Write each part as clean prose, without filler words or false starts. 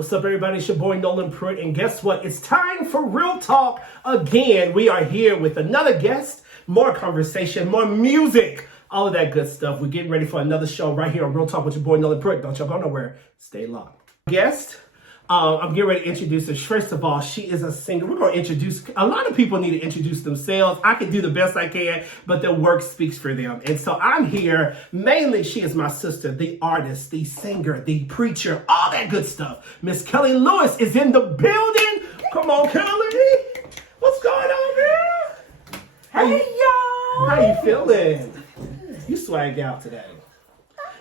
What's up, everybody? It's your boy, Noland Pruitt. And guess what? It's time for Real Talk again. We are here with another guest, more conversation, more music, all of that good stuff. We're getting ready for another show right here on Real Talk with your boy, Noland Pruitt. Don't y'all go nowhere. Stay locked. Guest, I'm getting ready to introduce her. First of all, she is a singer. We're going to introduce, a lot of people need to introduce themselves. I can do the best I can, but their work speaks for them. And so I'm here, mainly she is my sister, the artist, the singer, the preacher, all that good stuff. Miss Keli Lewis is in the building. Come on, Keli. What's going on, girl? Hey, y'all. How you feeling? You swagged out today.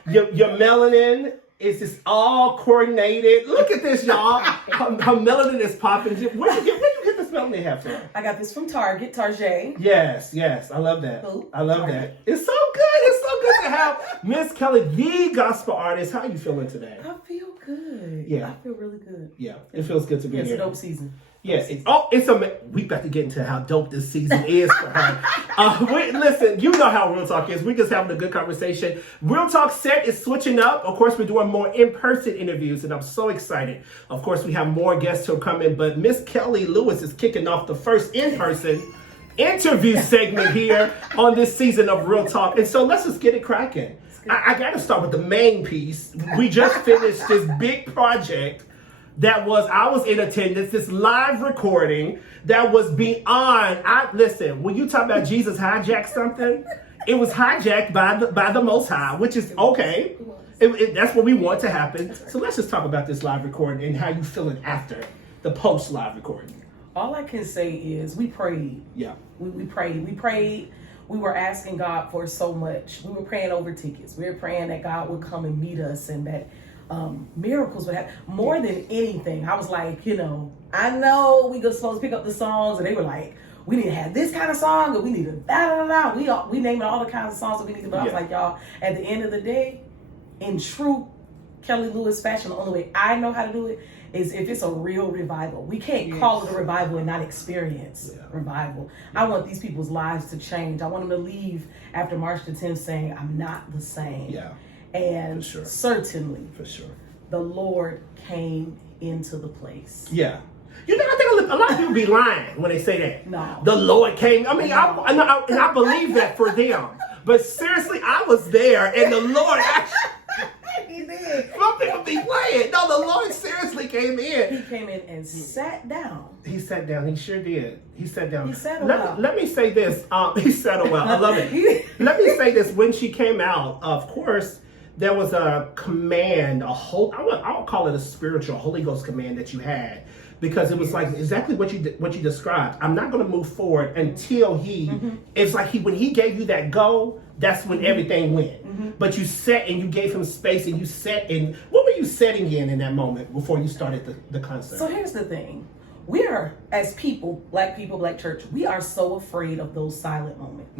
Your melanin is just all coordinated. Look at this, y'all. Her melanin is popping. Where you get this melanin hair from? I got this from Target. Yes. I love that. Who? I love Target. that. It's so good. It's so good to have Miss Keli, the gospel artist. How you feeling today? I feel good. Yeah. I feel really good. Yeah, it feels good to be It's here. a dope season. Yes. We got to get into how dope this season is for her. Listen, you know how Real Talk is. We're just having a good conversation. Real Talk set is switching up. Of course, we're doing more in-person interviews, and I'm so excited. Of course, we have more guests who are coming, but Miss Keli Lewis is kicking off the first in-person interview segment here on this season of Real Talk. And so let's just get it cracking. I got to start with the main piece. We just finished this big project I was in attendance, this live recording that was beyond. Listen, when you talk about Jesus hijacked something, it was hijacked by the Most High, which is okay. That's what we want to happen. So let's just talk about this live recording and how you feeling after the post live recording. All I can say is we prayed. Yeah. We prayed. We prayed. We were asking God for so much. We were praying over tickets. We were praying that God would come and meet us and that miracles would happen. More than anything, I was like, I know we were supposed to pick up the songs, and they were like, we need to have this kind of song, and we need to da. We naming all the kinds of songs that we need to. But I was like, y'all, at the end of the day, in true Keli Lewis fashion, the only way I know how to do it is if it's a real revival. We can't call it a revival and not experience revival. I want these people's lives to change. I want them to leave after March the 10th saying, I'm not the same. Yeah. And certainly, for sure, the Lord came into the place. Yeah. I think a lot of people be lying when they say that. No. The Lord came. I mean, I believe that for them. But seriously, I was there, and the Lord actually... He did. Some people be playing. No, the Lord seriously came in. He came in and sat down. He sat down. He sure did. He sat down. He sat a while. Let me say this. He sat a while. I love it. Let me say this. When she came out, of course, there was a command, I'll call it a spiritual Holy Ghost command that you had, because it was like exactly what you described. I'm not going to move forward until it's like when he gave you that go, that's when everything went. But you sat and you gave him space, and you sat in. What were you setting in that moment before you started the concert? So here's the thing. We are, as people, black church, we are so afraid of those silent moments.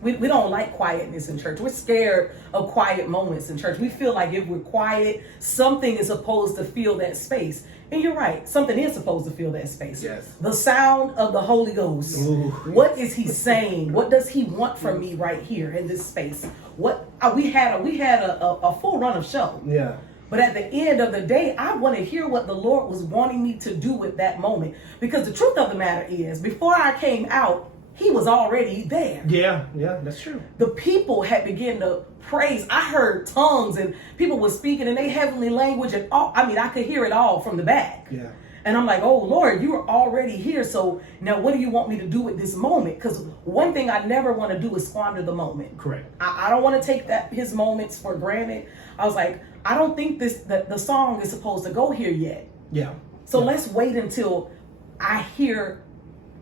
We don't like quietness in church. We're scared of quiet moments in church. We feel like if we're quiet, something is supposed to fill that space. And you're right, something is supposed to fill that space. Yes. The sound of the Holy Ghost. Ooh. What is he saying? What does he want from me right here in this space? We had a full run of show. Yeah. But at the end of the day, I want to hear what the Lord was wanting me to do with that moment. Because the truth of the matter is, before I came out, he was already there. Yeah, that's true. The people had begun to praise. I heard tongues and people were speaking in their heavenly language and all. I mean, I could hear it all from the back. Yeah. And I'm like, oh Lord, you are already here. So now what do you want me to do with this moment? Because one thing I never want to do is squander the moment. Correct. I don't want to take his moments for granted. I was like, I don't think the song is supposed to go here yet. Yeah. So let's wait until I hear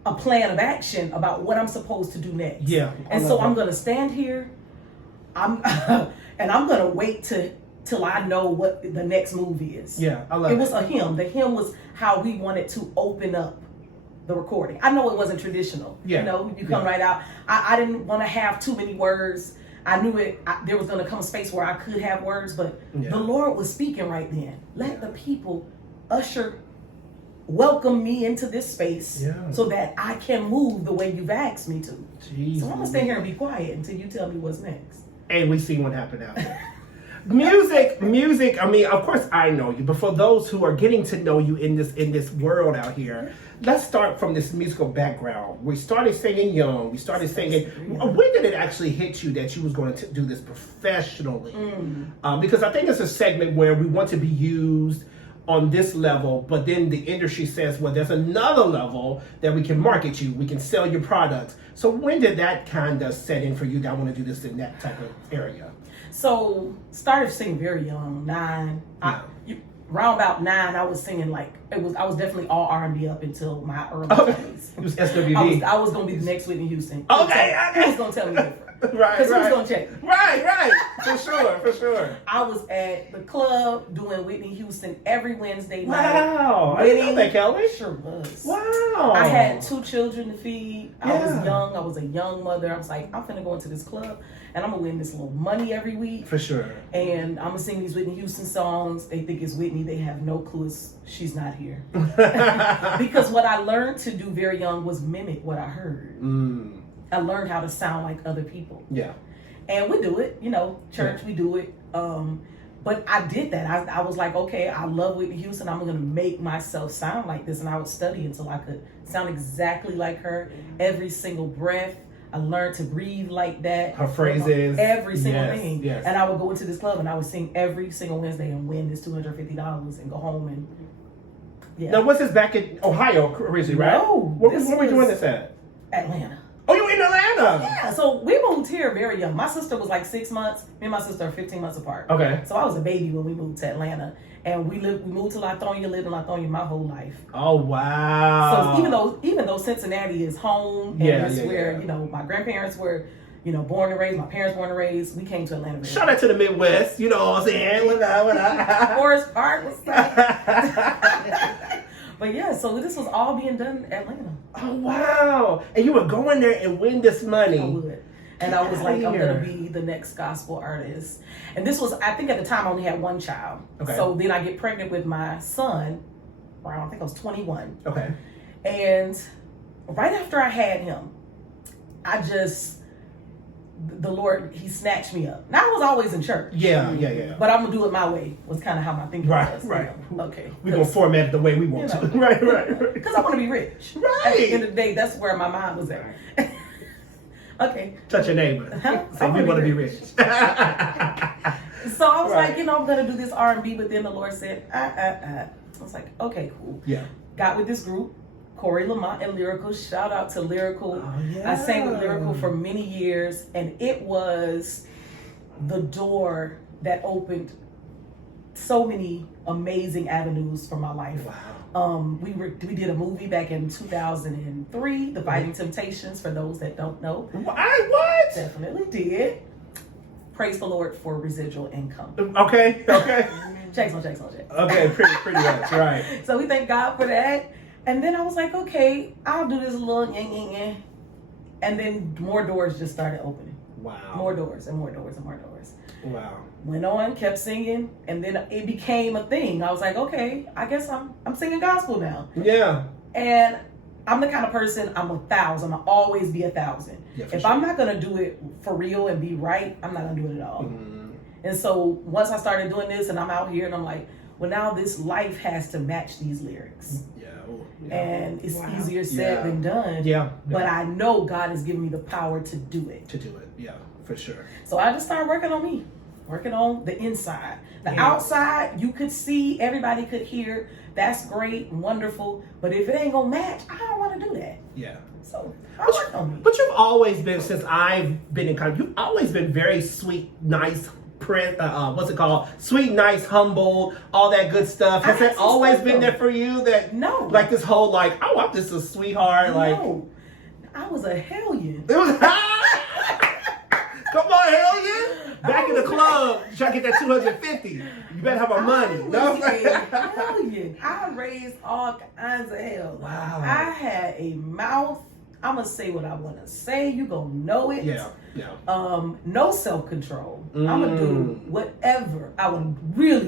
a plan of action about what I'm supposed to do next. Yeah. And so I'm going to stand here. And I'm going to wait till I know what the next move is. Yeah, I love it. It was a hymn. The hymn was how we wanted to open up the recording. I know it wasn't traditional. Yeah. You come right out. I didn't want to have too many words. I knew there was going to come a space where I could have words, but the Lord was speaking right then. Let the people welcome me into this space so that I can move the way you've asked me to. Jeez, so I'm going to stay here and be quiet until you tell me what's next. And we see what happened after. Music. I mean, of course, I know you, but for those who are getting to know you in this world out here, let's start from this musical background. We started singing young. We started singing. When did it actually hit you that you was going to do this professionally? Because I think it's a segment where we want to be used on this level, but then the industry says, well, there's another level that we can market you, we can sell your products. So when did that kind of set in for you that I want to do this in that type of area? So started singing very young, 9. Around about 9, I was singing I was definitely all R&B up until my early 20s. It was SWV. I was gonna be the next Whitney Houston. Okay. Who's gonna tell me different? Right. Because who's gonna check? Right. For sure. I was at the club doing Whitney Houston every Wednesday night. Wow. I didn't know that, Kelly. Sure was. Wow. I had 2 children to feed. I was young. I was a young mother. I was like, I'm finna go into this club and I'm gonna win this little money every week. For sure. And I'm gonna sing these Whitney Houston songs. They think it's Whitney. They have no clue she's not here. Because what I learned to do very young was mimic what I heard. I learned how to sound like other people. Yeah. And we do it, church, we do it. But I did that. I was like, okay, I love Whitney Houston. I'm going to make myself sound like this. And I would study until I could sound exactly like her. Every single breath. I learned to breathe like that. Her phrases. Every single thing. Yes. And I would go into this club and I would sing every single Wednesday and win this $250 and go home and Now, what's this back in Ohio originally, right? No. Where were we doing this at? Atlanta. Oh, you were in Atlanta? Yeah, so we moved here very young. My sister was like 6 months. Me and my sister are 15 months apart. Okay. So I was a baby when we moved to Atlanta. And we moved to Lithonia, lived in Lithonia my whole life. Oh, wow. So even though Cincinnati is home and it's where, my grandparents were, born and raised, my parents born and raised, we came to Atlanta. Shout out to the Midwest, you know what I'm saying? What up? Forest Park was that? But yeah, so this was all being done in Atlanta. Oh, wow. And you were going there and win this money. I would. And I was like, I'm going to be the next gospel artist. And this was, I think at the time I only had 1 child. Okay. So then I get pregnant with my son around, I think I was 21. Okay. And right after I had him, the Lord, he snatched me up. Now I was always in church. Yeah. But I'm going to do it my way was kind of how my thinking was. Right. Okay. We're going to format it the way we want to. Right. Because I want to be rich. Right. At the end of the day, that's where my mind was at. Okay. Touch your neighbor. Say we want to be rich. So I was like, I'm going to do this R&B, but then the Lord said, I was like, okay, cool. Yeah. Got with this group, Corey Lamont and Lyrical. Shout out to Lyrical. Oh, yeah. I sang with Lyrical for many years, and it was the door that opened so many amazing avenues for my life. Wow. We did a movie back in 2003, The Fighting Temptations, for those that don't know. What? Definitely did. Praise the Lord for residual income. Okay. Checks on checks. Okay, pretty much, right. So we thank God for that. And then I was like, okay, I'll do this little yang. And then more doors just started opening. Wow. More doors and more doors and more doors. Wow. Went on, kept singing, and then it became a thing. I was like, okay, I guess I'm singing gospel now. Yeah. And I'm the kind of person, I'm 1,000. I'll always be 1,000. Yeah, if I'm not gonna do it for real and be right, I'm not gonna do it at all. And so once I started doing this and I'm out here and I'm like, well, now this life has to match these lyrics. Yeah. And it's easier said than done. Yeah. But I know God has given me the power to do it. Yeah, for sure. So I just started working on me. Working on the inside. The outside, you could see, everybody could hear. That's great, wonderful. But if it ain't gonna match, I don't want to do that. Yeah. So I work on me. But you've always been, since I've been in contact, you've always been very sweet, nice, sweet, nice, humble, all that good stuff. Has that always been there for you? No. Like this whole I'm just a sweetheart. No. I was a hellion. It was come on, hellion. Back in the club, you try to get that 250. You better have our money. No, hellion. I raised all kinds of hell. Wow. I had a mouth. I'm gonna say what I want to say. You gonna know it. Yeah. No self-control. I'm gonna do whatever. I'm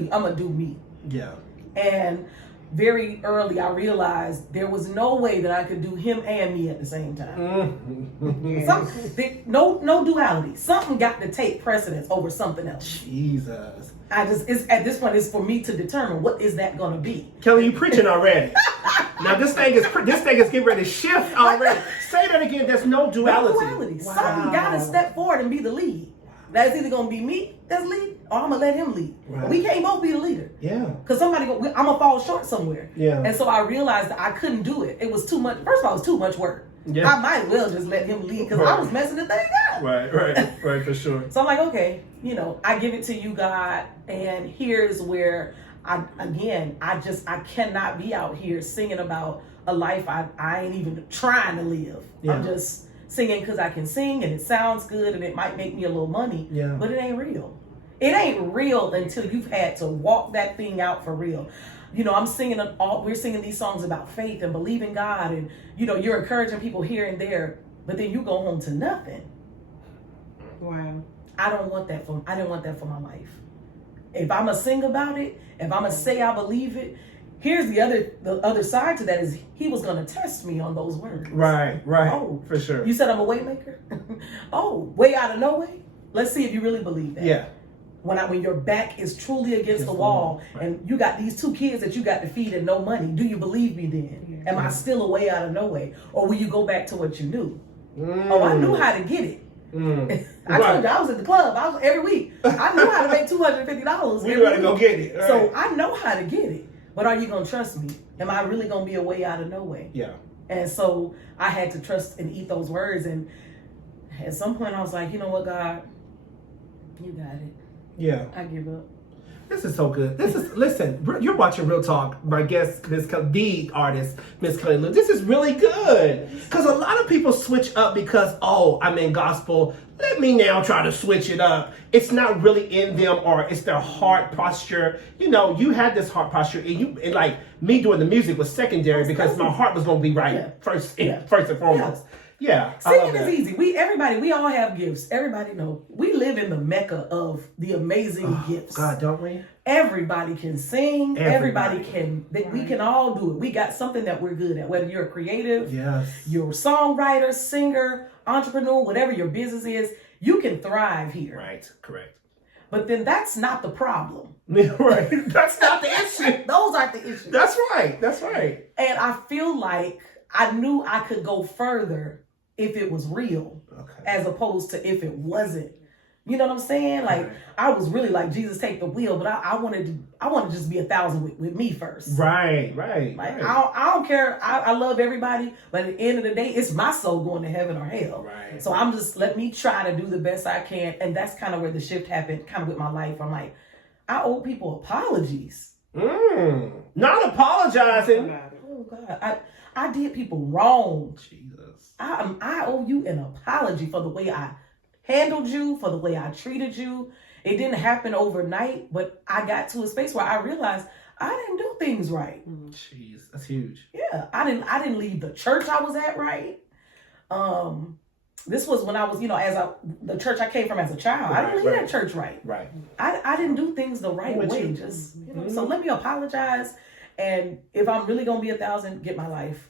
gonna do me. Yeah. And very early, I realized there was no way that I could do him and me at the same time. No duality. Something got to take precedence over something else. Jesus. At this point, it's for me to determine what is that going to be. Kelly, you preaching already. Now this thing is getting ready to shift already. Say that again. There's no duality. No duality. Wow. Something got to step forward and be the lead. That's either going to be me that's lead, or I'm going to let him lead. Right. We can't both be the leader. Yeah. Because I'm going to fall short somewhere. Yeah. And so I realized that I couldn't do it. It was too much. First of all, it was too much work. Yeah. I might as well just let him lead because I was messing the thing up. Right, for sure. So I'm like, okay, I give it to you, God. And here's where I cannot be out here singing about a life I ain't even trying to live. Yeah. I'm just singing because I can sing and it sounds good and it might make me a little money. Yeah. But it ain't real. It ain't real until you've had to walk that thing out for real. We're singing these songs about faith and believing God, and you're encouraging people here and there, but then you go home to nothing. Wow. I didn't want that for my life. If I'm gonna sing about it, if I'm gonna say I believe it, here's the other side to that is he was gonna test me on those words. Right. Oh, for sure. You said I'm a way maker? Oh, way out of no way? Let's see if you really believe that. Yeah. When your back is truly against the wall, right, and you got these 2 kids that you got to feed and no money, do you believe me then? Yeah. Am I still a way out of no way? Or will you go back to what you knew? Oh, I knew how to get it. I told you I was at the club. I was every week. I knew how to make $250. We gotta go get it. Right. So I know how to get it. But are you gonna trust me? Am I really gonna be a way out of no way? Yeah. And so I had to trust and eat those words. And at some point I was like, you know what, God, you got it. Yeah. I give up. This is so good. Listen, you're watching Real Talk. My guest, the artist, Miss Keli Lewis. This is really good. Because a lot of people switch up because, I'm in gospel. Let me now try to switch it up. It's not really in them, or it's their heart posture. You had this heart posture, and like me doing the music was secondary because my heart was going to be right first and foremost. Yeah, singing is easy. We all have gifts. Everybody know. We live in the mecca of the amazing gifts. God, don't we? Everybody can sing. Everybody can. We can all do it. We got something that we're good at. Whether you're a creative, you're a songwriter, singer, entrepreneur, whatever your business is, you can thrive here. Right. Correct. But then that's not the problem. Right. That's not the issue. Those aren't the issues. That's right. And I feel like I knew I could go further if it was real, as opposed to if it wasn't. You know what I'm saying? Like, I was really like, Jesus, take the wheel, but I wanted to just be 1,000 with me first. Right. Like, I don't care. I love everybody, but at the end of the day, it's my soul going to heaven or hell. Right. So I'm just, let me try to do the best I can. And that's kind of where the shift happened, kind of with my life. I'm like, I owe people apologies. Not apologizing. Oh God, I did people wrong. Jesus. I owe you an apology for the way I handled you, for the way I treated you. It didn't happen overnight, but I got to a space where I realized I didn't do things right. Jeez, that's huge. Yeah, I didn't leave the church I was at right. This was when I was, the church I came from as a child. I didn't leave that church right. Right. I didn't do things the right way. Just, so let me apologize. And if I'm really going to be 1,000, get my life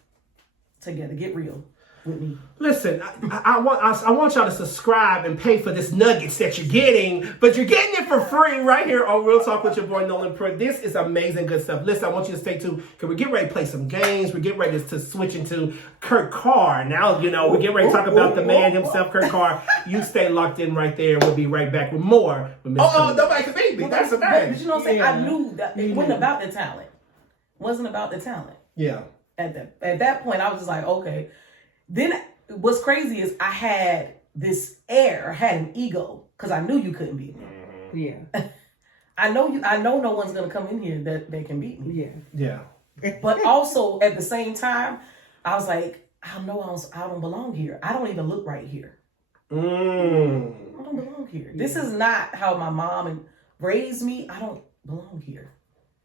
together. Get real with me. Listen, I want y'all to subscribe and pay for this nuggets that you're getting, but you're getting it for free right here on Real Talk with your boy Noland Pruitt. This is amazing good stuff. Listen, I want you to stay tuned because we're getting ready to play some games. We're getting ready to switch into Kurt Carr. Now, we're getting ready to talk about the man himself, Kurt Carr. You stay locked in right there. We'll be right back with more. Nobody can beat me. That's the thing. But you know what I'm saying? I knew that it wasn't about the talent. It wasn't about the talent. Yeah. At that point, I was just like, okay. Then what's crazy is I had this air, I had an ego, because I knew you couldn't beat me. Yeah. I know no one's gonna come in here that they can beat me. Yeah. But also at the same time, I was like, I don't belong here. I don't even look right here. I don't belong here. This is not how my mom raised me. I don't belong here.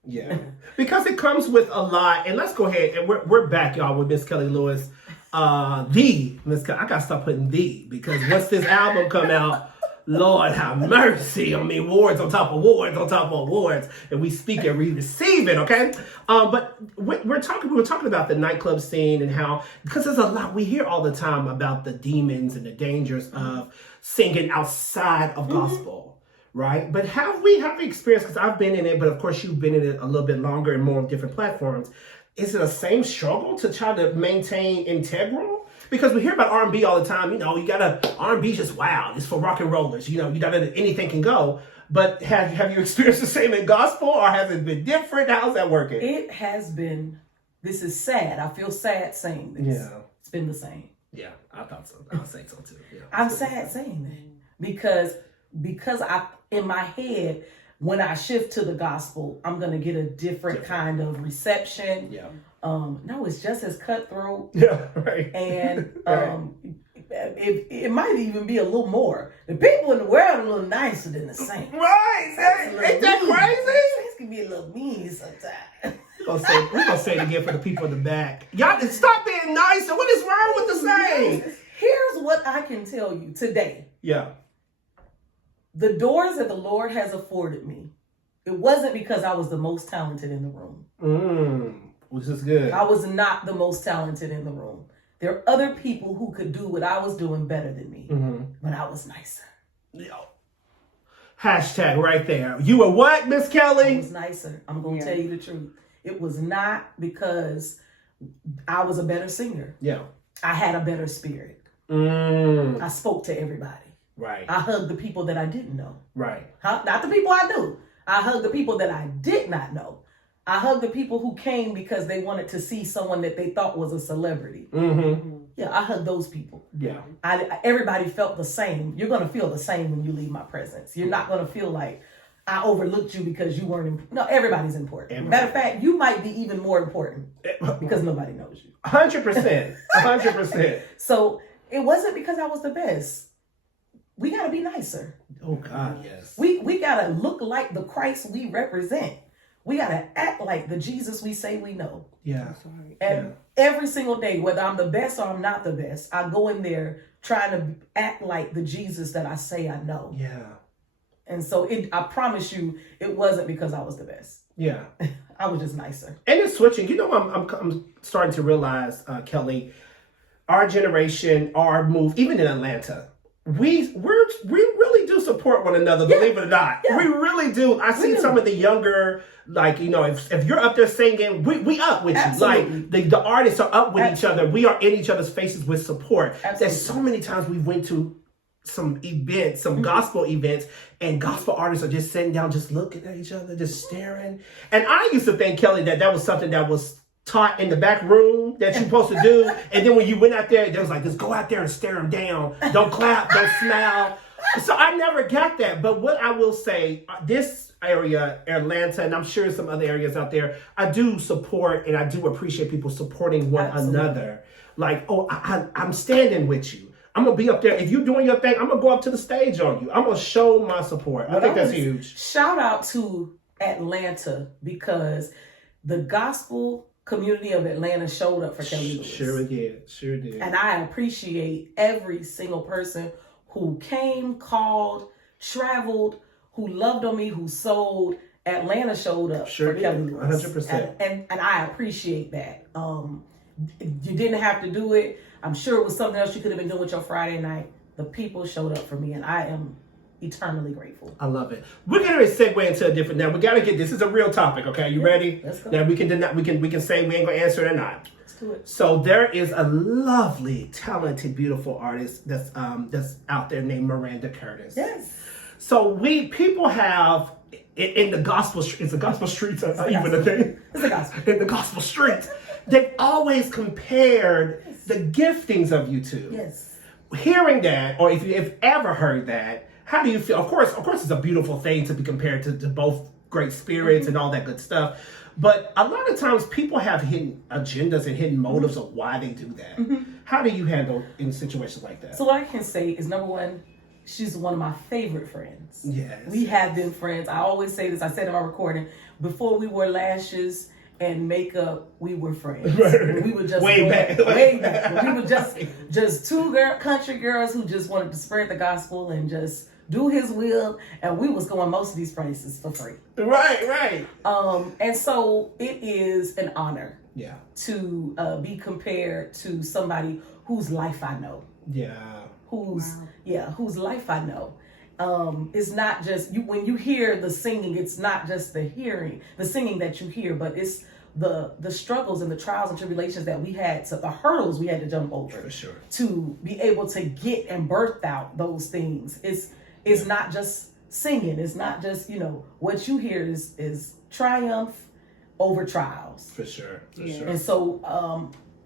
Yeah. Because it comes with a lot. And let's go ahead and we're back, y'all, with Miss Keli Lewis. I gotta stop putting because once this album come out, Lord have mercy. I mean, wards on top of wards on top of wards, and we speak and we receive it. Okay, but we were talking about the nightclub scene and how, because there's a lot we hear all the time about the demons and the dangers of singing outside of gospel, right? But have we experienced? Because I've been in it, but of course you've been in it a little bit longer and more on different platforms. Is it the same struggle to try to maintain integral? Because we hear about R&B all the time. You know, you gotta, R&B just wild. It's for rock and rollers. You know, you gotta, anything can go. But have you experienced the same in gospel, or has it been different? How's that working? It has been. This is sad. I feel sad saying this. Yeah. It's been the same. Yeah, I thought so. I'll say so too. Yeah, I'm sad saying that because I, in my head, when I shift to the gospel, I'm gonna get a different kind of reception. Yeah. No, it's just as cutthroat. Yeah, right. And it might even be a little more. The people in the world are a little nicer than the saints. Right. Ain't that crazy? Saints can be a little mean sometimes. We're gonna say it again for the people in the back. Y'all stop being nicer. What is wrong with the saints? Here's what I can tell you today. Yeah. The doors that the Lord has afforded me, it wasn't because I was the most talented in the room. Which is good. I was not the most talented in the room. There are other people who could do what I was doing better than me, but I was nicer. Yo. Hashtag right there. You were what, Miss Kelly? I was nicer. I'm going to tell you the truth. It was not because I was a better singer. Yeah. I had a better spirit. I spoke to everybody. Right. I hugged the people that I didn't know. Right. Not the people I knew. I hugged the people that I did not know. I hugged the people who came because they wanted to see someone that they thought was a celebrity. Yeah, I hugged those people. Yeah. Everybody felt the same. You're going to feel the same when you leave my presence. You're not going to feel like I overlooked you because you weren't. No, everybody's important. Matter of fact, you might be even more important because nobody knows you. 100%. 100%. So it wasn't because I was the best. We got to be nicer. Oh, God, yes. We got to look like the Christ we represent. We got to act like the Jesus we say we know. Yeah. And every single day, whether I'm the best or I'm not the best, I go in there trying to act like the Jesus that I say I know. Yeah. And so I promise you, it wasn't because I was the best. Yeah. I was just nicer. And it's switching. You know, I'm starting to realize, Kelly, our generation, our move, even in Atlanta, we really do support one another, believe it or not. We really do. I see some of the younger, like, you know, if you're up there singing, we up with Absolutely. you. Like the artists are up with each other. We are in each other's faces with support. Absolutely. There's so many times we went to some events, some gospel events, and gospel artists are just sitting down, just looking at each other, just staring. And I used to think, Kelly, that was something that was taught in the back room that you're supposed to do. And then when you went out there, there was like, just go out there and stare them down. Don't clap, don't smile. So I never got that. But what I will say, this area, Atlanta, and I'm sure some other areas out there, I do support and I do appreciate people supporting one another. Like, oh, I'm standing with you. I'm going to be up there. If you're doing your thing, I'm going to go up to the stage on you. I'm going to show my support. I think that's huge. Shout out to Atlanta, because the gospel community of Atlanta showed up for Keli Lewis. Sure did. And I appreciate every single person who came, called, traveled, who loved on me, who sold. Atlanta showed up for Keli Lewis. 100%. And I appreciate that. You didn't have to do it. I'm sure it was something else you could have been doing with your Friday night. The people showed up for me, and I am eternally grateful. I love it. We're going to segue into a different. Now we got to get this is a real topic. Okay, you ready? Let's go. Now we can say we ain't gonna answer it or not. Let's do it. So there is a lovely, talented, beautiful artist that's out there named Miranda Curtis. Yes. So people have in the gospel streets. The gospel streets are even a thing. It's the gospel. In the gospel streets, they've always compared the giftings of you two. Yes. Hearing that, or if you've ever heard that, how do you feel? Of course, it's a beautiful thing to be compared to both great spirits and all that good stuff. But a lot of times people have hidden agendas and hidden motives of why they do that. How do you handle in situations like that? So what I can say is, number one, she's one of my favorite friends. Yes. We have been friends. I always say this. I said in my recording, before we wore lashes and makeup, we were friends. Right. We were just way back. We were just two country girls who just wanted to spread the gospel and just do his will, and we was going most of these places for free. Right. And so it is an honor Yeah. to be compared to somebody whose life I know. Yeah. Whose life I know. It's not just you when you hear the singing, it's not just the singing that you hear, but it's the struggles and the trials and tribulations that we had the hurdles we had to jump over For sure. to be able to get and birth out those things. It's not just singing, it's not just, what you hear is triumph over trials. For sure. And so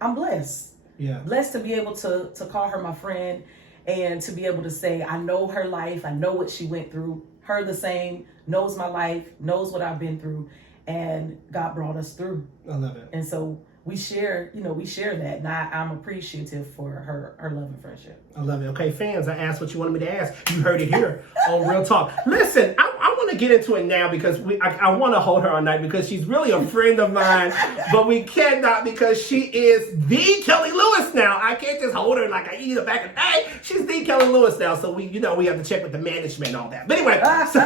I'm blessed. Yeah. Blessed to be able to call her my friend and to be able to say, I know her life, I know what she went through, her the same, knows my life, knows what I've been through, and God brought us through. I love it. And so we share that, and I'm appreciative for her love and friendship. I love it. Okay, fans, I asked what you wanted me to ask. You heard it here on Real Talk. Listen, I want to get into it now because I want to hold her all night because she's really a friend of mine, but we cannot because she is the Keli Lewis now. I can't just hold her like I either back in the day. She's the Keli Lewis now, so we have to check with the management and all that. But anyway, so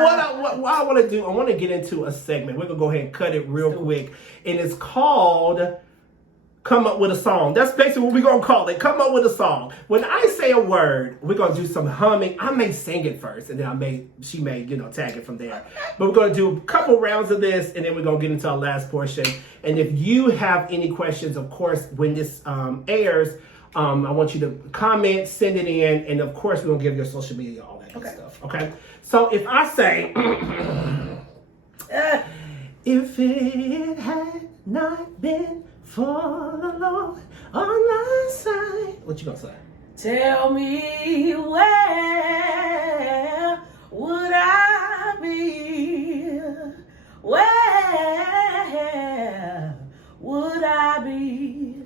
what I want to do, I want to get into a segment. We're going to go ahead and cut it real quick, and it's called Come Up With a Song. That's basically what we're going to call it. Come up with a song. When I say a word, we're going to do some humming. I may sing it first, and then she may, tag it from there. But we're going to do a couple rounds of this, and then we're going to get into our last portion. And if you have any questions, of course, when this airs, I want you to comment, send it in, and of course, we're going to give your social media, all that good stuff. Okay? So if I say, if it had not been for the Lord on my side. What you gonna say? Tell me where would I be? Where would I be?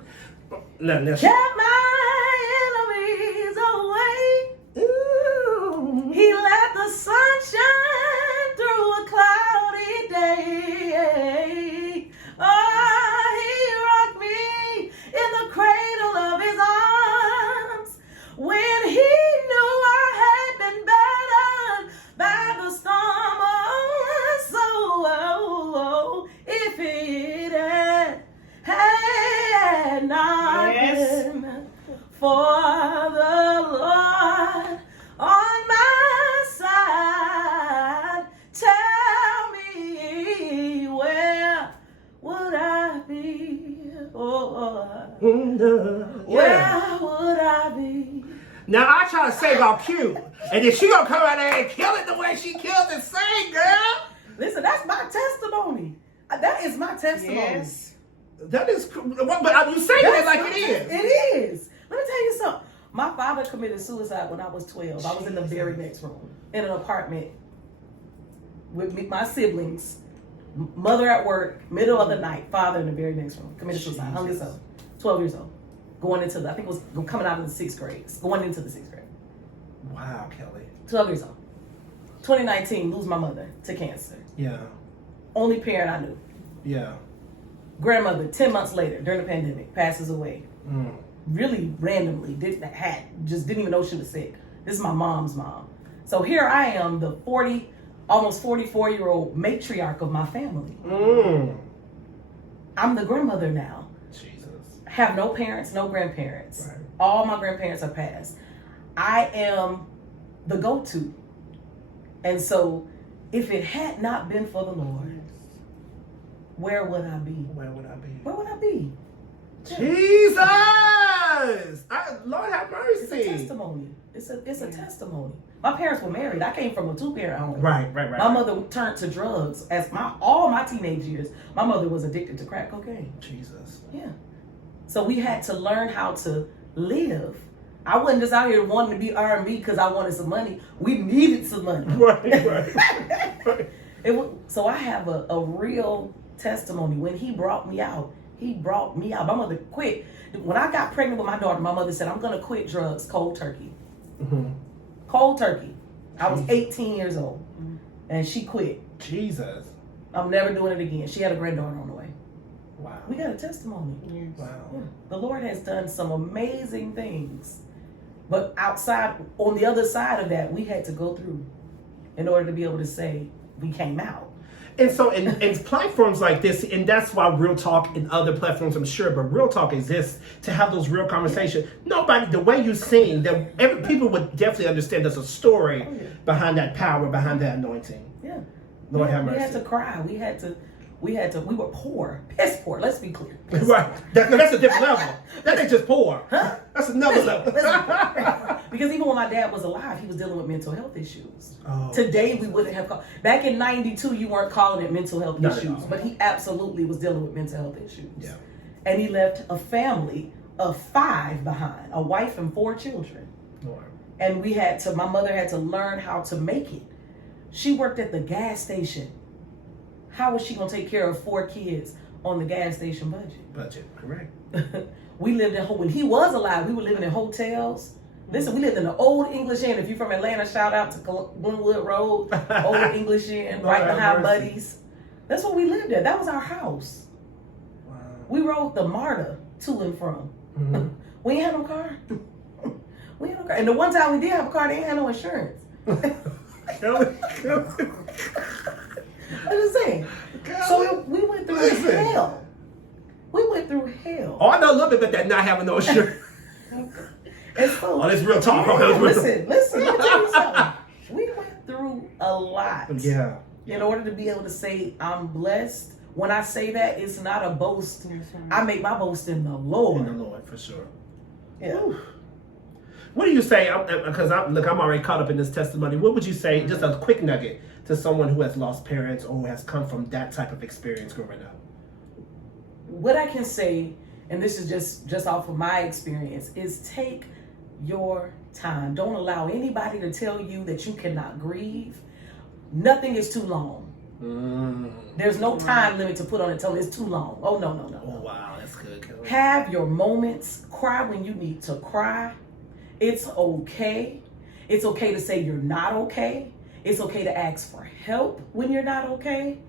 Kept my enemies away. Ooh. He let the sun shine through a cloudy day. Oh, he rocked me in the cradle of his arms when he knew I had been battered by the storm. Oh, so if it had not been for the Lord on my side, tell me where would I be? Where would I be? Now I try to sing all cute, and then she gonna come out there and kill it the way she killed it. Sing, girl. Listen, that's my testimony. That is my testimony. Yes. That is, but you saying it like it is. It is. Let me tell you something. My father committed suicide when I was 12. I was in the very next room in an apartment with my siblings. Mother at work, middle of the night. Father in the very next room committed suicide. Hung himself. 12 years old. Going into I think it was coming out of the 6th grade. Going into the 6th grade. Wow, Keli. 12 years old. 2019, lose my mother to cancer. Yeah. Only parent I knew. Yeah. Grandmother, 10 months later, during the pandemic, passes away. Really randomly, didn't even know she was sick. This is my mom's mom. So here I am, the almost 44-year-old matriarch of my family. I'm the grandmother now. Jesus. Have no parents, no grandparents. Right. All my grandparents are passed. I am the go-to. And so if it had not been for the Lord, where would I be? Where would I be? Where would I be? Jesus! Lord have mercy. It's a testimony. It's a testimony. My parents were married. I came from a 2-parent home. Right. My mother turned to drugs as all my teenage years. My mother was addicted to crack cocaine. Jesus. Yeah. So we had to learn how to live. I wasn't just out here wanting to be R&B because I wanted some money. We needed some money. Right. So I have a real testimony. When he brought me out. My mother quit. When I got pregnant with my daughter, my mother said, I'm going to quit drugs cold turkey. Cold turkey. I was 18 years old. And she quit. Jesus. I'm never doing it again. She had a granddaughter on the way. Wow. We got a testimony. Yes. Wow. Yeah. The Lord has done some amazing things But outside, on the other side of that, we had to go through in order to be able to say we came out. And so, in platforms like this, and that's why Real Talk and other platforms, I'm sure, but Real Talk exists to have those real conversations. Nobody, the way you sing, people would definitely understand there's a story behind that power, behind that anointing. Yeah. Lord have mercy. We had to cry. We were poor, piss poor. Let's be clear. Right. That's a different level. That ain't just poor. Huh? That's another level. Because even when my dad was alive, he was dealing with mental health issues. Oh, Today, we wouldn't have called. Back in '92, you weren't calling it mental health Not at issues, all. but he absolutely was dealing with mental health issues. Yeah. And he left a family of 5 behind, a wife and 4 children. Lord. And my mother had to learn how to make it. She worked at the gas station. How was she going to take care of 4 kids on the gas station Budget, correct. We lived when he was alive, we were living in hotels. Listen, we lived in the Old English Inn. If you're from Atlanta, shout out to Glenwood Road, Old English Inn, right behind Buddy's. That's what we lived at. That was our house. Wow. We rode the MARTA to and from. Mhm. We ain't had no car. We had no car. And the one time we did have a car, they ain't had no insurance. I'm just saying. So we went through hell. We went through hell. Oh, I know a little bit about that not having no insurance. And so, Oh, that's real talk. Listen, let me tell you something. We went through a lot. Yeah. In order to be able to say I'm blessed. When I say that, it's not a boast. Yes, sir. I make my boast in the Lord. In the Lord, for sure. Yeah. Whew. What do you say? Because I'm already caught up in this testimony. What would you say, just a quick nugget, to someone who has lost parents or who has come from that type of experience growing up? What I can say, and this is just off of my experience, is take your time. Don't allow anybody to tell you that you cannot grieve. Nothing is too long. There's no time limit to put on it. Tell me it's too long. Oh, no. Oh, wow. That's good, Keli. Have your moments. Cry when you need to cry. It's okay. It's okay to say you're not okay. It's okay to ask for help when you're not okay.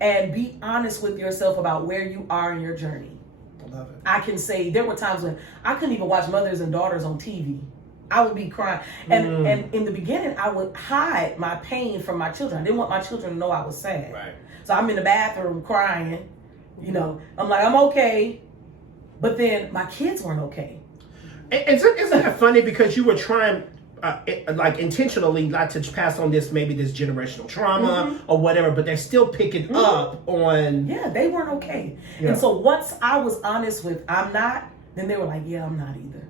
And be honest with yourself about where you are in your journey. I love it. I can say there were times when I couldn't even watch mothers and daughters on TV. I would be crying. And in the beginning, I would hide my pain from my children. I didn't want my children to know I was sad. Right. So I'm in the bathroom crying. I'm like, I'm okay. But then my kids weren't okay. And isn't that funny, because you were trying intentionally not to pass on this generational trauma or whatever, but they're still picking up on. Yeah, they weren't okay. Yeah. And so once I was honest with I'm not, then they were like, yeah, I'm not either.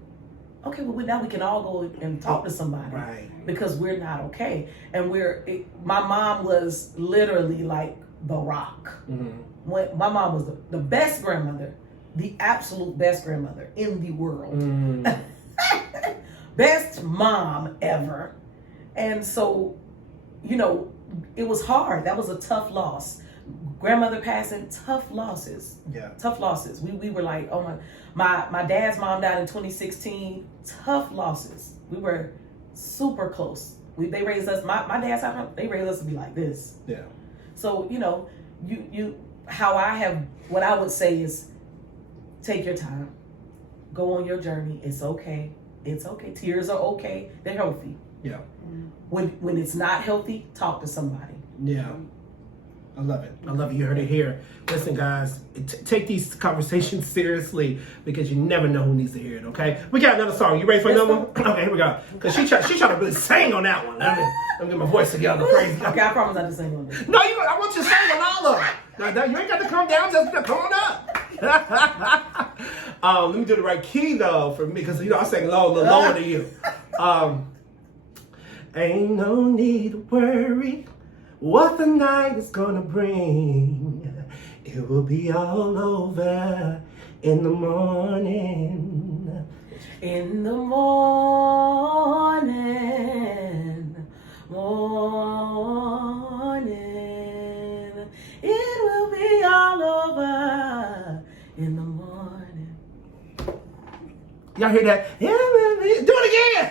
Okay, well now we can all go and talk to somebody. Right. Because we're not okay. And my mom was literally like the rock. When my mom was the best grandmother, the absolute best grandmother in the world. Best mom ever. And so, it was hard. That was a tough loss. Grandmother passing, tough losses. Yeah. Tough losses. We were like, oh my dad's mom died in 2016. Tough losses. We were super close. They raised us, my dad's house, they raised us to be like this. Yeah. So, what I would say is take your time. Go on your journey. It's okay. It's okay. Tears are okay. They're healthy. Yeah. When it's not healthy, talk to somebody. Yeah. I love it. You heard it here. Listen, guys, take these conversations seriously, because you never know who needs to hear it, okay? We got another song. You ready for another one? Okay, here we go. Because she tried to really sing on that one. Let me get my voice together. Crazy. Okay, I promise not to sing on this. No, I want you to sing on all of it. Now, you ain't got to come down, just come on up. Let me do the right key, though, for me, because, I sing low, a little lower than you. Ain't no need to worry what the night is gonna bring. It will be all over in the morning. In the morning, it will be all over in the morning. Y'all hear that? Yeah, baby. Do it again.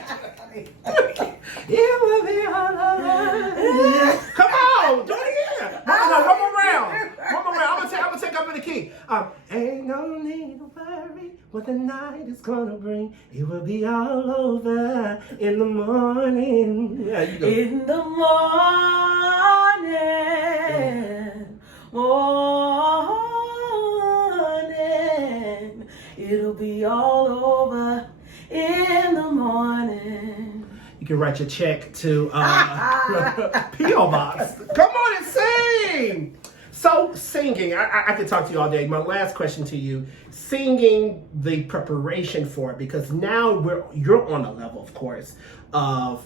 It will be all over. Come on, do it again. One more round. I'm gonna take up in the the key. Ain't no need to worry what the night is gonna bring. It will be all over in the morning. Yeah, you go. In the morning, it'll be all over in the morning. You can write your check to P.O. Box. Come on and sing. So singing, I could talk to you all day. My last question to you, singing, the preparation for it, because now you're on a level, of course, of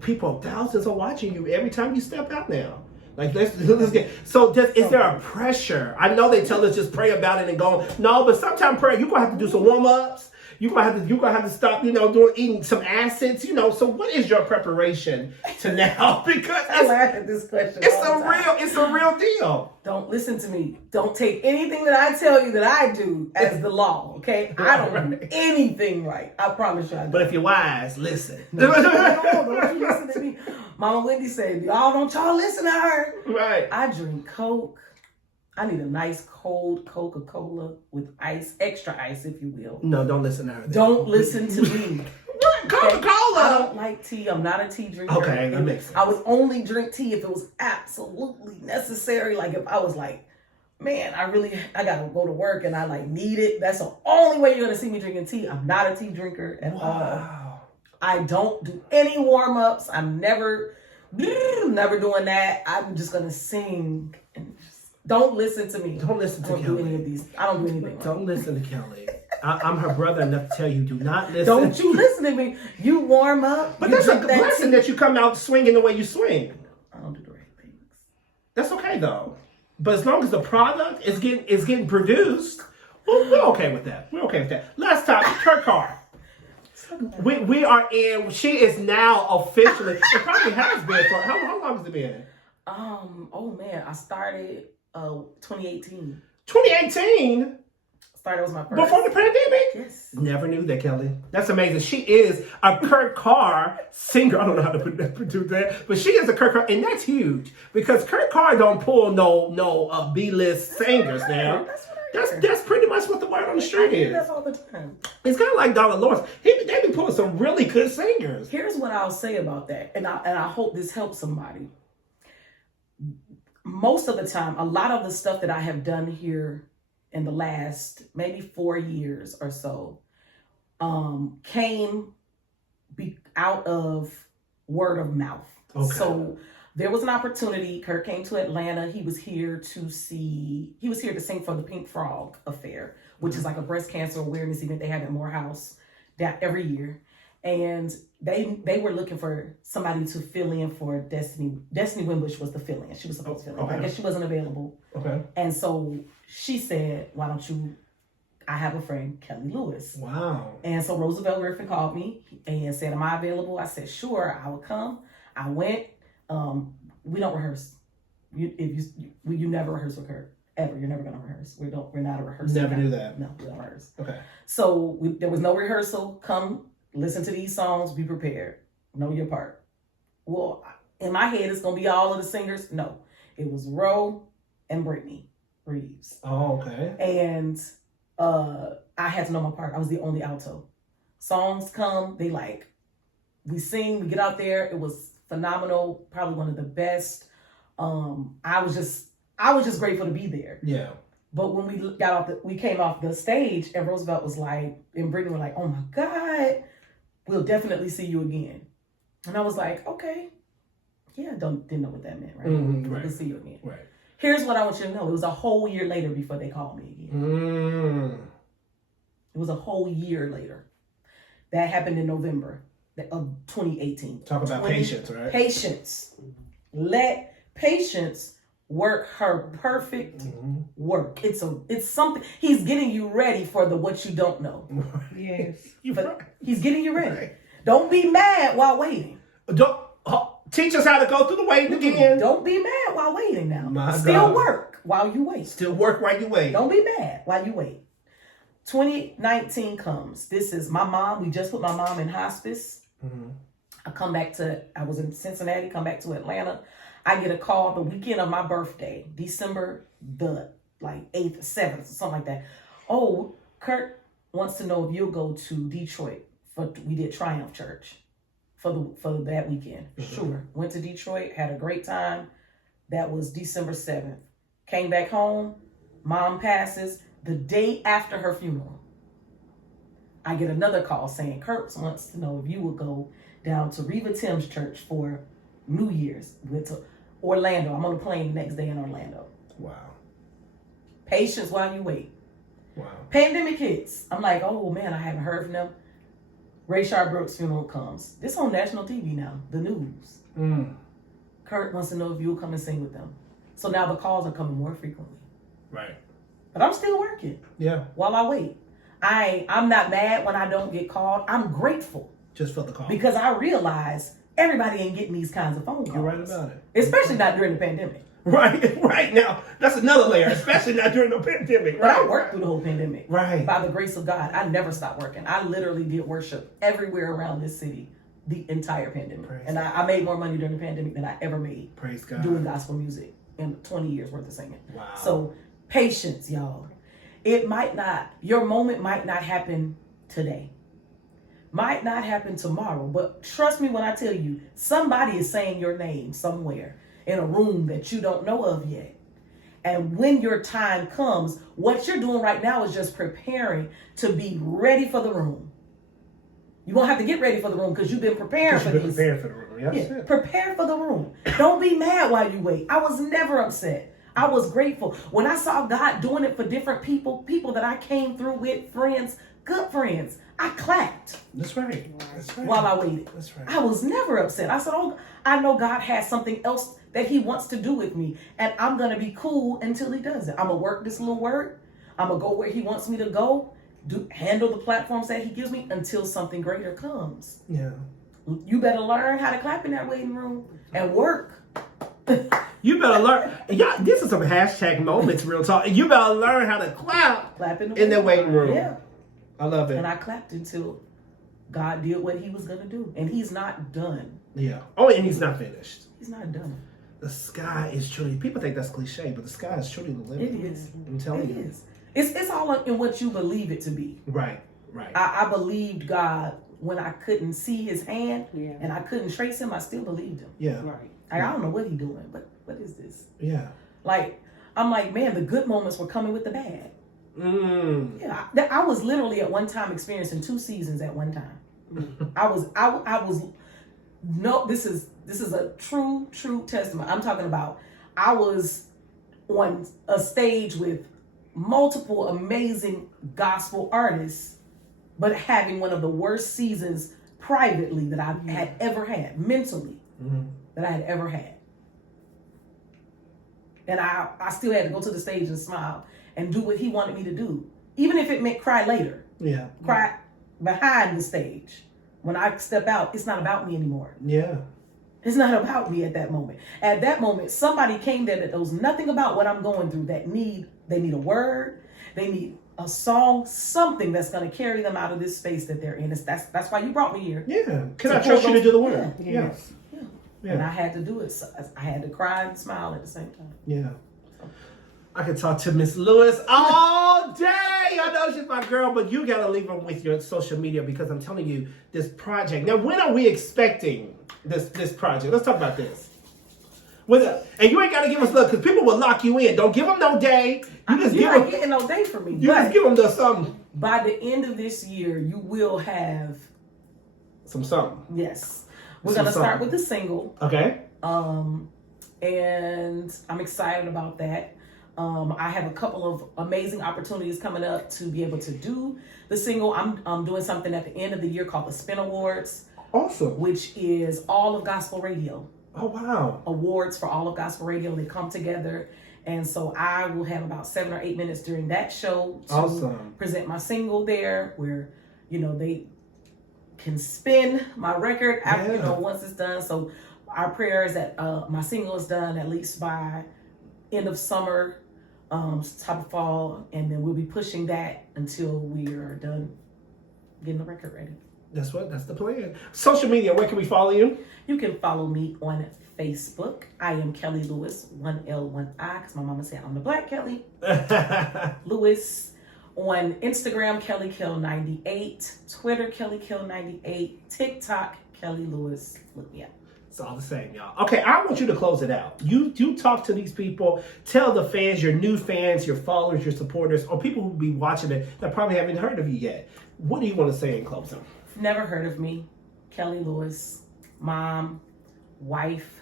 people, thousands are watching you every time you step out now. Like, let's get, so is there a pressure? I know they tell us just pray about it and go, no, but sometimes prayer, you're going to have to do some warm-ups. You're gonna have to stop, eating some acids, So what is your preparation to now? Because I laugh at this question. It's a real deal. Don't listen to me. Don't take anything that I tell you that I do as the law. Okay, I don't do anything right. I promise you. I don't. But if you're wise, listen. No, don't you listen to me. Mama Wendy said, don't y'all listen to her. Right. I drink Coke. I need a nice cold Coca-Cola with ice, extra ice, if you will. No, don't listen to her. Don't listen to me. What? Coca-Cola? I don't like tea. I'm not a tea drinker. Okay, that makes sense. I would only drink tea if it was absolutely necessary. Like if I was like, man, I gotta go to work and I need it. That's the only way you're gonna see me drinking tea. I'm not a tea drinker at all. I don't do any warm-ups. I'm never doing that. I'm just gonna sing and don't listen to me. Don't listen to Kelly. I don't do any of these. I don't do anything. Don't listen to Kelly. I'm her brother enough to tell you, do not listen. Don't you listen to me. You warm up. But that's a blessing that you come out swinging the way you swing. I don't do the right things. That's okay though. But as long as the product is getting produced, we're okay with that. We're okay with that. Last time, Kurt Carr. We are in. She is now officially. It probably has been for how long has it been? Oh man, I started 2018. 2018. Started was my first. Before the pandemic? Yes. Never knew that, Kelly. That's amazing. She is a Kurt Carr singer. I don't know how to do that, but she is a Kurt Carr, and that's huge because Kurt Carr don't pull no B-list singers now. That's pretty much what the word on the street is. That's all the time. It's kind of like Dollar Lawrence. They be pulling some really good singers. Here's what I'll say about that, and I hope this helps somebody. Most of the time, a lot of the stuff that I have done here in the last maybe 4 years or so came out of word of mouth. Okay. So there was an opportunity. Kurt came to Atlanta. He was here to sing for the Pink Frog Affair, which is like a breast cancer awareness event they have at Morehouse that every year. And they were looking for somebody to fill in for Destiny. Destiny Wimbush was the fill-in. She was supposed to fill in. Okay. I guess she wasn't available. Okay. And so she said, why don't you, I have a friend, Kelly Lewis. Wow. And so Roosevelt Griffin called me and said, am I available? I said, sure, I will come. I went. We don't rehearse. You never rehearse with her. Ever. You're never going to rehearse. We're not a rehearsal. Never do that. No, we don't rehearse. Okay. So there was no rehearsal. Come. Listen to these songs, be prepared. Know your part. Well, in my head, it's going to be all of the singers. No. It was Ro and Brittany Reeves. Oh, okay. And I had to know my part. I was the only alto. Songs come, we sing, we get out there. It was phenomenal. Probably one of the best. I was just grateful to be there. Yeah. But when we came off the stage and Roosevelt was like, and Brittany were like, oh my God, we'll definitely see you again. And I was like, okay. Yeah, didn't know what that meant, right? Mm-hmm, right. We'll see you again. Right. Here's what I want you to know. It was a whole year later before they called me again. It was a whole year later. That happened in November of 2018. Talk about patience, right? Patience. Let patience work her perfect work. It's something. He's getting you ready for the what you don't know. Yes. He's getting you ready. Right. Don't be mad while waiting. Teach us how to go through the waiting again. Don't be mad while waiting now. Still work while you wait. Still work while you wait. Don't be mad while you wait. 2019 comes. This is my mom. We just put my mom in hospice. I was in Cincinnati, come back to Atlanta. I get a call the weekend of my birthday, December the like 8th, 7th, or something like that. Oh, Kurt wants to know if you'll go to Detroit we did Triumph Church for that weekend. Sure. Went to Detroit, had a great time. That was December 7th. Came back home. Mom passes the day after her funeral. I get another call saying Kurt wants to know if you would go down to Reva Tim's church for New Year's. Went to Orlando. I'm on a plane the next day in Orlando. Wow. Patience while you wait. Wow. Pandemic hits. I'm like, oh man, I haven't heard from them. Rayshard Brooks' funeral comes. This on national TV now, the news. Kurt wants to know if you'll come and sing with them. So now the calls are coming more frequently. Right. But I'm still working. Yeah. While I wait. I'm not mad when I don't get called. I'm grateful. Just for the call. Because I realize everybody ain't getting these kinds of phone calls. You're right about it. Especially not during the pandemic. Right now. That's another layer, especially not during the pandemic. But I worked through the whole pandemic. Right. By the grace of God. I never stopped working. I literally did worship everywhere around this city the entire pandemic. And I made more money during the pandemic than I ever made. Praise God. Doing gospel music in 20 years worth of singing. Wow. So patience, y'all. Your moment might not happen today. Might not happen tomorrow. But trust me when I tell you, somebody is saying your name somewhere in a room that you don't know of yet. And when your time comes, what you're doing right now is just preparing to be ready for the room. You won't have to get ready for the room because you've been preparing for this. Prepared for the room. Yes. Yeah, prepare for the room. Don't be mad while you wait. I was never upset. I was grateful. When I saw God doing it for different people that I came through with, friends, good friends, I clapped. That's right. That's right. While I waited. That's right. I was never upset. I said, oh, I know God has something else that he wants to do with me. And I'm going to be cool until he does it. I'm going to work this little work. I'm going to go where he wants me to go. Handle the platforms that he gives me until something greater comes. Yeah. You better learn how to clap in that waiting room and work. You better learn. Yeah, this is some hashtag moments, real talk. You better learn how to clap in the waiting room. Yeah. I love it. And I clapped until God did what he was going to do. And he's not done. Yeah. Oh, and he's not finished. He's not done. The sky is truly, people think that's cliche, but the sky is truly the limit. It is. I'm telling you. It is. It's all in what you believe it to be. Right. Right. I believed God when I couldn't see his hand and I couldn't trace him. I still believed him. Yeah. Right. I don't know what he's doing, but what is this? Yeah. Like, I'm like, man, the good moments were coming with the bad. Yeah, I was literally at one time experiencing 2 seasons at one time. I was no, this is a true testament. I'm talking about I was on a stage with multiple amazing gospel artists, but having one of the worst seasons privately that I had ever had, mentally, that I had ever had. And I still had to go to the stage and smile and do what he wanted me to do. Even if it meant cry later. Yeah. Cry behind the stage. When I step out, it's not about me anymore. Yeah. It's not about me at that moment. At that moment, somebody came there that knows nothing about what I'm going through, they need a word, they need a song, something that's going to carry them out of this space that they're in. That's why you brought me here. Yeah. Can I trust you to do the work? Yeah. Yes. Yeah. And I had to do it. So I had to cry and smile at the same time. Yeah. I could talk to Miss Lewis all day. I know she's my girl, but you got to leave her with your social media because I'm telling you, this project. Now, when are we expecting this project? Let's talk about this. And you ain't got to give us look because people will lock you in. Don't give them no day. You're not getting no day from me. You just give them the something. By the end of this year, you will have something. Yes. We're going to start with the single. Okay. And I'm excited about that. I have a couple of amazing opportunities coming up to be able to do the single. I'm doing something at the end of the year called the Spin Awards. Awesome. Which is all of gospel radio. Oh, wow. Awards for all of gospel radio. They come together. And so I will have about 7 or 8 minutes during that show to present my single there where, they can spin my record after, once it's done. So our prayer is that my single is done at least by end of summer, top of fall, and then we'll be pushing that until we are done getting the record ready. That's the plan. Social media, where can we follow you? You can follow me on Facebook. I am Keli Lewis, 1L, 1I, because my mama said I'm the Black Kelly. Lewis. On Instagram, KeliKill98. Twitter, KeliKill98. TikTok, Keli Lewis. Look me up. It's all the same, y'all. Okay, I want you to close it out. You talk to these people. Tell the fans, your new fans, your followers, your supporters, or people who will be watching it that probably haven't heard of you yet. What do you want to say in closing? Never heard of me. Keli Lewis. Mom. Wife.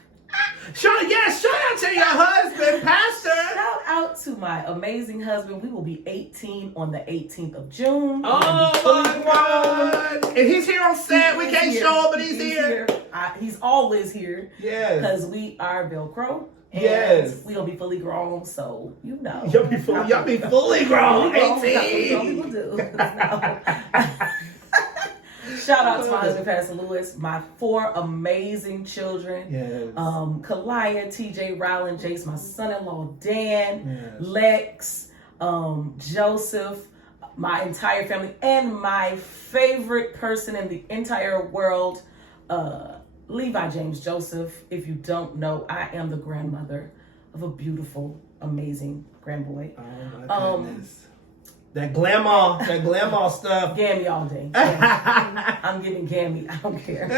Shout out to your husband, Pastor. Shout out to my amazing husband. We will be 18 on the 18th of June. Oh my God! And he's here on set. We can't show him, but he's here. He's always here. Yes. Because we are Velcro. And yes. We'll be fully grown, so you know. Y'all be fully grown. 18. Some people do. Shout out to my husband, Pastor Lewis, my 4 amazing children. Yes. Kalia, TJ, Rylan, Jace, my son-in-law, Dan, Yes. Lex, Joseph, my entire family, and my favorite person in the entire world, Levi James Joseph. If you don't know, I am the grandmother of a beautiful, amazing grandboy. Oh my goodness. That glamour stuff. Gammy all day. Gammy. I'm giving Gammy. I don't care.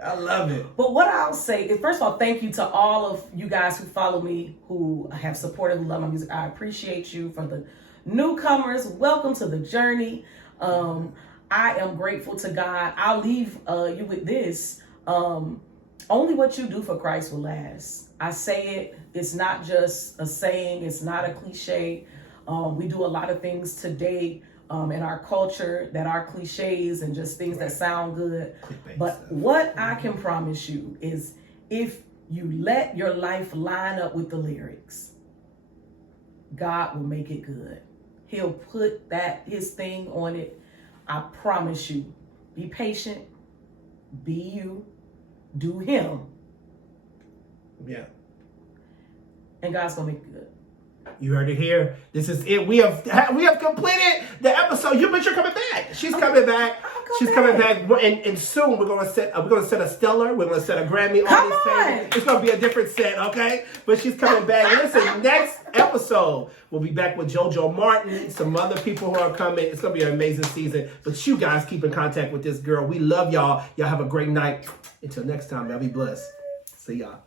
I love it. But what I'll say is, first of all, thank you to all of you guys who follow me, who have supported, who love my music. I appreciate you. For the newcomers, welcome to the journey. I am grateful to God. I'll leave you with this. Only what you do for Christ will last. I say it. It's not just a saying. It's not a cliche. We do a lot of things today in our culture that are cliches and just things that sound good. But what I can promise you is, if you let your life line up with the lyrics, God will make it good. He'll put his thing on it. I promise you. Be patient. Be you. Do him. Yeah. And God's gonna make it good. You heard it here. This is it. We have completed the episode. But you're coming back. She's coming back. She's coming back. And soon we're gonna set a Stellar. We're gonna set a Grammy on this table. It's gonna be a different set, okay? But she's coming back. Listen, next episode we'll be back with JoJo Martin, some other people who are coming. It's gonna be an amazing season. But you guys keep in contact with this girl. We love y'all. Y'all have a great night. Until next time, y'all be blessed. See y'all.